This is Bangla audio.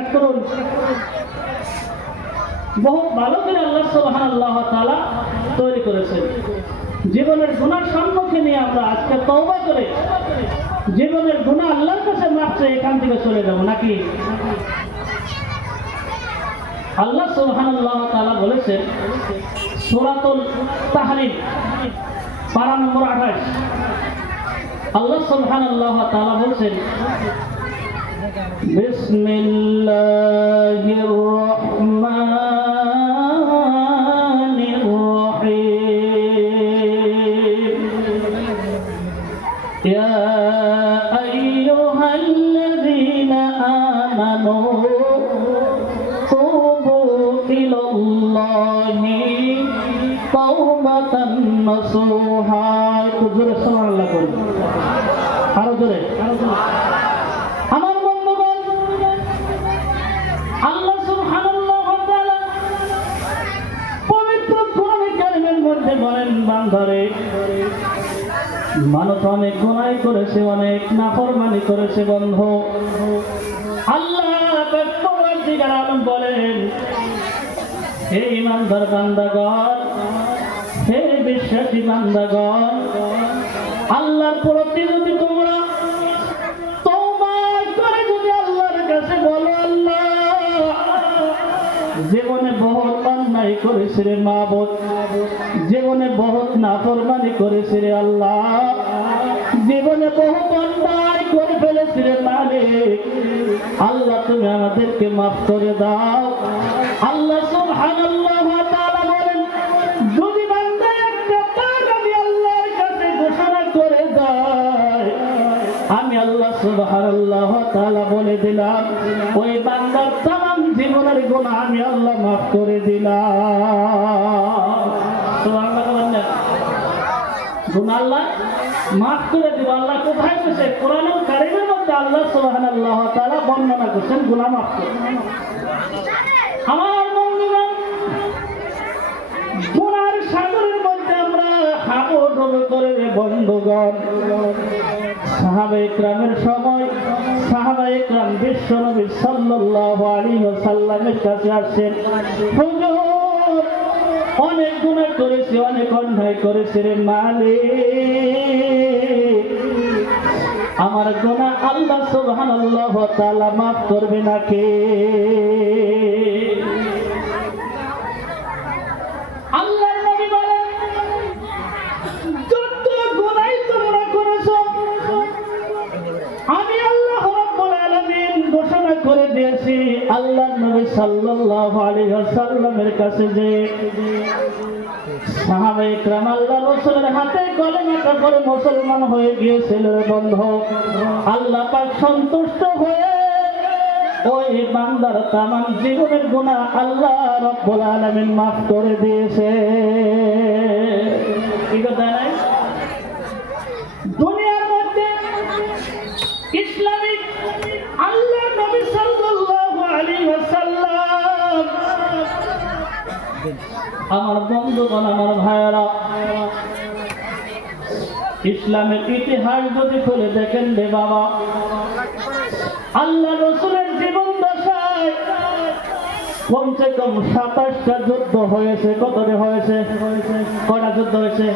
বিশ্বাস করুন বহু ভালো করে আল্লাহ সুবহানাল্লাহ ওয়া তাআলা তৈরি করেছেন। জীবনের গুনার সম্মুখীন নিয়ে আমরা আজকে তওবা করে জীবনের গুনাহ আল্লাহর কাছে মাফ চেয়ে এখান থেকে চলে যাব নাকি? আল্লাহ সুবহানাল্লাহ ওয়া তাআলা বলেছেন সূরাতুল তাহরিম পারা নম্বর 28, আল্লাহ সুবহানাল্লাহ ওয়া তাআলা বলেছেন বিসমিল্লাহির রহমানির রহিম ইয়া আইয়ুহাল্লাযীনা আমানু তুবু ইলাল্লাহি তাওবাতান নাসুহা। একটু জোরে সুবহানাল্লাহ বলুন, আরো জোরে। আমার বন্ধুগণ, আল্লাহ সুবহানাল্লাহু ওয়া তাআলা পবিত্র কোরআনে কারিমের মধ্যে বলেন, বান্দারে মানুষ অনেক গুনাহ করেছে, অনেক নাফরমানি করেছে বন্ধু। আল্লাহ পরওয়ারদিগার আলম বলেন, হে ঈমানদার বান্দাগণ, হে বিশ্বাসী বান্দাগণ, আল্লাহর প্রতি যদি তোমরা তওবা করে যদি আল্লাহর কাছে বলো, আল্লাহ জীবনে বহুত অন্যায় করেছি রে মাবুদ, জীবনে বহুত নাফরমানি করেছি রে আল্লাহ, জীবনে বহুত অন্যায় করে ফেলেছি রে মালিক, আল্লাহ তুমি আমাদেরকে মাফ করে দাও। আল্লাহ সুবহানাল্লাহু ওয়া তাআলা বলেন, যদি বান্দা একটা বার আমি আল্লাহর কাছে ঘোষণা করে দেয়, আমি আল্লাহ সুবহানাল্লাহু ওয়া তাআলা বলে দিলাম ওই বান্দার তামাম জীবনের গুনাহ আমি আল্লাহ মাফ করে দিলাম। সুবহানাল্লাহ বলেন, গুনাহ আল্লাহ মাফ করে দিব। আল্লাহ কোথায় বলেছে? কোরআনুল কারীমের মধ্যে আল্লাহ সুবহানাল্লাহু ওয়া তাআলা বর্ণনা করেছেন গুনাহ মাফ করে। আমার বন্ধুগণ, গুনার সাগরের মধ্যে আমরা হাবুডুবু করে রে বন্ধুগণ। সাহাবায়ে কেরামের সময় সাহাবায়ে কেরাম বিশ্বনবী সাল্লাল্লাহু আলাইহি ওয়াসাল্লামের কাছে আসেন, হুজুর অনেক গুনাহ করেছি, অনেক অন্যায় করেছি রে মালিক, আমার গুনাহ আল্লাহ সুবহানাল্লাহু ওয়া তাআলা মাফ করবে নাকি? আল্লাহর নবী বলেন, যত গুনাহ তোমরা করেছো আমি আল্লাহ রাব্বুল আলামিন ঘোষণা করে দিয়েছি। আল্লাহর নবী সাল্লাল্লাহু আলাইহি ওয়াসাল্লামের কাছে যে সাহাবায়ে কেরাম আল্লাহ রাসূলের হাতে কলেমাটা পড়ে মুসলমান হয়ে গিয়েছিল রে বন্ধু, আল্লাহ পাক সন্তুষ্ট হয়ে ওই বান্দার তামাম জীবনের গুনাহ আল্লাহ রাব্বুল আলামিন মাফ করে দিয়েছে। কি কথা নাই? দুনিয়ার মধ্যে ইসলামিক আল্লাহ নবী সাল্লাল্লাহু আলাইহি ওয়াসাল্লাম, আমার বন্ধুগণ, আমার ভাইয়েরা, ইসলামের ইতিহাস যদি খুলে দেখেন রে বাবা, আল্লাহ রাসূলের জীবন দশায় কমসে কম 27টা যুদ্ধ হয়েছে। কতটা হয়েছে? কয়টা যুদ্ধ হয়েছে?